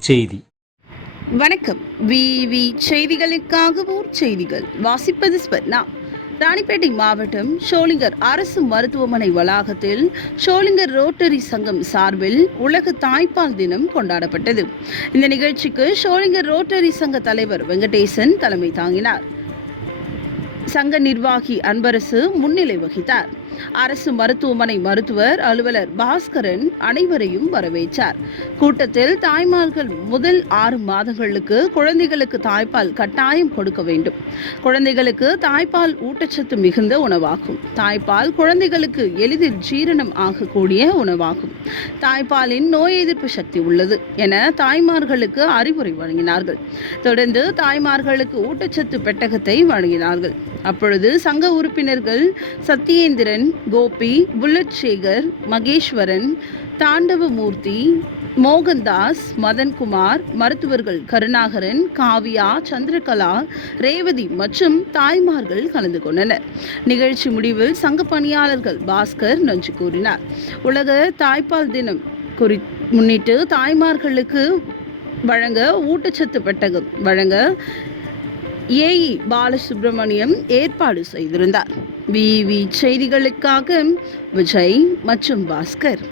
செய்தி. வணக்கம். விவி செய்திகளுக்காக ஊர் செய்திகள். வாசிப்பது ஸ்வர்ணா. ராணிப்பேட்டை மாவட்டம் ஷோலிங்கர் அரசு மருத்துவமனை வளாகத்தில் ஷோலிங்கர் ரோட்டரி சங்கம் சார்பில் உலக தாய்ப்பால் தினம் கொண்டாடப்பட்டது. இந்த நிகழ்ச்சிக்கு ஷோலிங்கர் ரோட்டரி சங்க தலைவர் வெங்கடேசன் தலைமை தாங்கினார். சங்க நிர்வாகி அன்பரசு முன்னிலை வகித்தார். அரசு மருத்துவமனை மருத்துவர் அலுவலர் பாஸ்கரன் அனைவரையும் வரவேற்றார். கூட்டத்தில் தாய்மார்கள் முதல் ஆறு மாதங்களுக்கு குழந்தைகளுக்கு தாய்ப்பால் கட்டாயம் கொடுக்க வேண்டும். குழந்தைகளுக்கு தாய்ப்பால் ஊட்டச்சத்து மிகுந்த உணவாகும். தாய்ப்பால் குழந்தைகளுக்கு எளிதில் ஜீரணம் ஆகக்கூடிய உணவாகும். தாய்ப்பாலின் நோய் எதிர்ப்பு சக்தி உள்ளது என தாய்மார்களுக்கு அறிவுரை வழங்கினார்கள். தொடர்ந்து தாய்மார்களுக்கு ஊட்டச்சத்து பெட்டகத்தை வழங்கினார்கள். அப்பொழுது சங்க உறுப்பினர்கள் சத்யேந்திரன் கோபி புல்லட் சேகர் மகேஸ்வரன் தாண்டவமூர்த்தி மோகன்தாஸ் மதன்குமார் மருத்துவர்கள் கருணாகரன் காவியா சந்திரகலா ரேவதி மற்றும் தாய்மார்கள் கலந்து கொண்டனர். நிகழ்ச்சி முடிவில் சங்க பணியாளர்கள் பாஸ்கர் நன்றி கூறினார். உலக தாய்ப்பால் தினம் குறி முன்னிட்டு தாய்மார்களுக்கு வழங்க ஊட்டச்சத்து பெட்டகம் வழங்க ஏஇ பாலசுப்ரமணியம் ஏற்பாடு செய்திருந்தார். விவி செய்திகளுக்காக விஜய் மற்றும் பாஸ்கர்.